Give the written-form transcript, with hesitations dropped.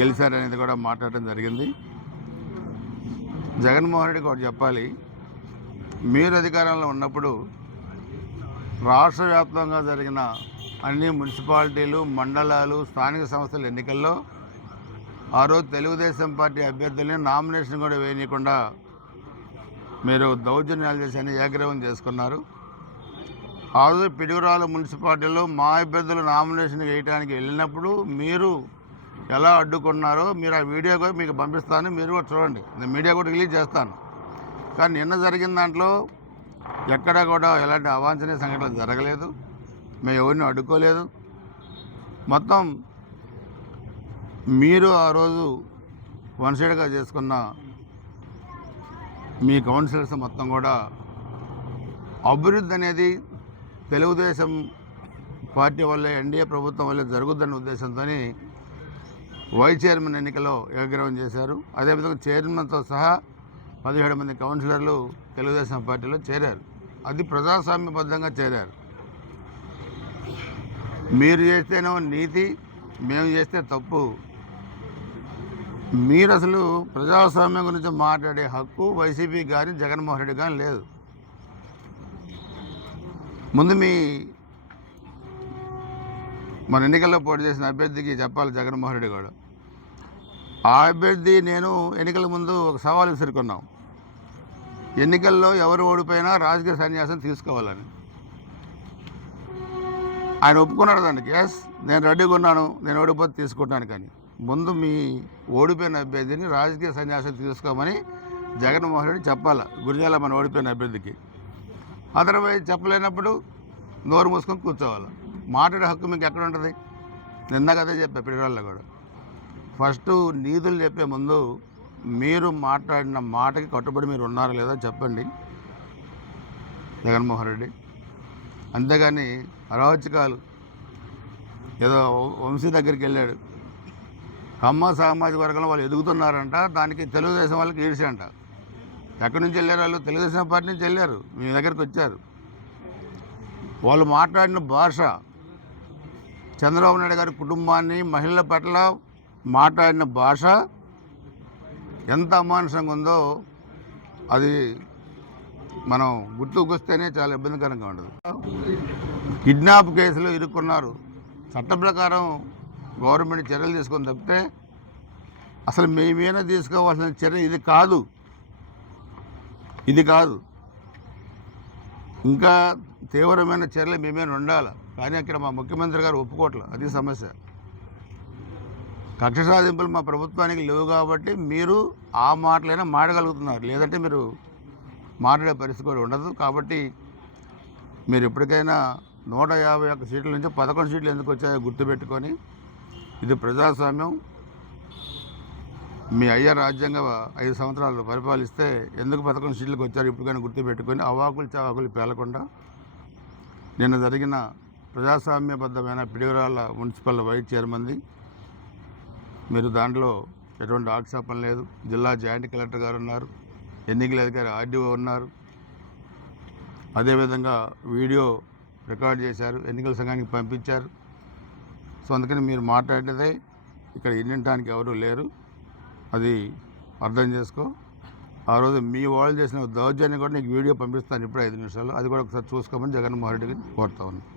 గెలిచారనేది కూడా మాట్లాడటం జరిగింది. జగన్మోహన్ రెడ్డికి ఒకటి చెప్పాలి, మీరు అధికారంలో ఉన్నప్పుడు రాష్ట్ర వ్యాప్తంగా జరిగిన అన్ని మున్సిపాలిటీలు, మండలాలు, స్థానిక సంస్థల ఎన్నికల్లో ఆ రోజు తెలుగుదేశం పార్టీ అభ్యర్థుల్ని నామినేషన్ కూడా వేయనీయకుండా మీరు దౌర్జన్యాలు చేసి ఏకగ్రీవం చేసుకున్నారు. ఆ రోజు పిడుగురాల మున్సిపాలిటీలో మా అభ్యర్థులు నామినేషన్ వేయడానికి వెళ్ళినప్పుడు మీరు ఎలా అడ్డుకున్నారో మీరు ఆ వీడియో కూడా మీకు పంపిస్తాను, మీరు కూడా చూడండి. నేను మీడియా కూడా రిలీజ్ చేస్తాను. కానీ నిన్న జరిగిన దాంట్లో ఎక్కడా కూడా ఎలాంటి అవాంఛనీయ సంఘటనలు జరగలేదు. మేము ఎవరిని అడ్డుకోలేదు. మొత్తం మీరు ఆ రోజు వన్ సైడ్గా చేసుకున్న మీ కౌన్సిలర్స్ మొత్తం కూడా అభివృద్ధి అనేది తెలుగుదేశం పార్టీ వల్లే, ఎన్డీఏ ప్రభుత్వం వల్లే జరుగుద్దన్న ఉద్దేశంతో వైస్ చైర్మన్ ఎన్నికలో ఏకగ్రీవం చేశారు. అదేవిధంగా చైర్మన్తో సహా 17 మంది కౌన్సిలర్లు తెలుగుదేశం పార్టీలో చేరారు. అది ప్రజాస్వామ్యబద్ధంగా చేరారు. మీరు చేస్తేనేమో నీతి, మేము చేస్తే తప్పు. మీరు అసలు ప్రజాస్వామ్యం గురించి మాట్లాడే హక్కు వైసీపీ కానీ జగన్మోహన్ రెడ్డి కానీ లేదు. ముందు మన ఎన్నికల్లో పోటీ చేసిన అభ్యర్థికి చెప్పాలి జగన్మోహన్ రెడ్డి కూడా. ఆ అభ్యర్థి నేను ఎన్నికల ముందు ఒక సవాల్ విసురుకున్నాం, ఎన్నికల్లో ఎవరు ఓడిపోయినా రాజకీయ సన్యాసం తీసుకోవాలని. ఆయన ఒప్పుకున్నాడు దానికి. ఎస్, నేను రెడీగా ఉన్నాను, నేను ఓడిపోతే తీసుకుంటాను. కానీ ముందు మీ ఓడిపోయిన అభ్యర్థిని రాజకీయ సన్యాసం తీసుకోమని జగన్మోహన్ రెడ్డి చెప్పాలి గురిజాల మన ఓడిపోయిన అభ్యర్థికి. అదర్వైజ్ చెప్పలేనప్పుడు నోరు మూసుకొని కూర్చోవాలి. మాట్లాడే హక్కు మీకు ఎక్కడ ఉంటుంది? నిన్న కదే చెప్పా పిల్లవాళ్ళు కూడా. ఫస్ట్ నీతులు చెప్పే ముందు మీరు మాట్లాడిన మాటకి కట్టుబడి మీరు ఉన్నారా లేదా చెప్పండి జగన్మోహన్ రెడ్డి. అంతేగాని అరాచకాలు, ఏదో వంశీ దగ్గరికి వెళ్ళాడు, కమ్మ సామాజిక వర్గంలో వాళ్ళు ఎదుగుతున్నారంట, దానికి తెలుగుదేశం వాళ్ళకి ఈడ్చి అంట. ఎక్కడి నుంచి వెళ్ళారు వాళ్ళు? తెలుగుదేశం పార్టీ నుంచి వెళ్ళారు, మీ దగ్గరికి వచ్చారు. వాళ్ళు మాట్లాడిన భాష, చంద్రబాబు నాయుడు గారి కుటుంబాన్ని, మహిళల పట్ల మాట్లాడిన భాష ఎంత అమానుషంగా ఉందో అది మనం గుర్తుకొస్తేనే చాలా ఇబ్బందికరంగా ఉండదు. కిడ్నాప్ కేసులో ఇరుక్కున్నారు. చట్ట ప్రకారం గవర్నమెంట్ చర్యలు తీసుకొని తప్పితే అసలు మేమైనా తీసుకోవాల్సిన చర్య ఇది కాదు. ఇంకా తీవ్రమైన చర్యలు మేమైనా ఉండాలి. కానీ అక్కడ మా ముఖ్యమంత్రి గారు ఒప్పుకోవట్లేదు. అది సమస్య. కక్ష సాధింపులు మా ప్రభుత్వానికి లేవు కాబట్టి మీరు ఆ మాటలైనా మాడగలుగుతున్నారు, లేదంటే మీరు మాట్లాడే పరిస్థితి కూడా ఉండదు. కాబట్టి మీరు ఎప్పటికైనా 151 సీట్ల నుంచి 11 సీట్లు ఎందుకు వచ్చాయో గుర్తుపెట్టుకొని, ఇది ప్రజాస్వామ్యం. మీ అయ్య రాజ్యాంగ 5 సంవత్సరాలు పరిపాలిస్తే ఎందుకు 11 సీట్లకు వచ్చారు ఇప్పటికైనా గుర్తుపెట్టుకొని అవాకులు చవాకులు పేలకుండా నిన్న జరిగిన ప్రజాస్వామ్యబద్ధమైన పిడుగురాళ్ళ మున్సిపల్ వైస్ చైర్మన్ది మీరు దాంట్లో ఎటువంటి ఆక్షేపణ లేదు. జిల్లా జాయింట్ కలెక్టర్ గారు ఉన్నారు, ఎన్నికల అధికారి ఆర్డీఓ ఉన్నారు. అదేవిధంగా వీడియో రికార్డ్ చేశారు, ఎన్నికల సంఘానికి పంపించారు. సో అందుకని మీరు మాట్లాడేదే ఇక్కడ వినడానికి ఎవరు లేరు, అది అర్థం చేసుకో. ఆ రోజు మీ వాళ్ళు చేసిన దౌర్జన్యం కూడా నీకు వీడియో పంపిస్తాను ఇప్పుడు 5 నిమిషాలు, అది కూడా ఒకసారి చూసుకోమని జగన్మోహన్ రెడ్డికి కోరుతా ఉన్నాను.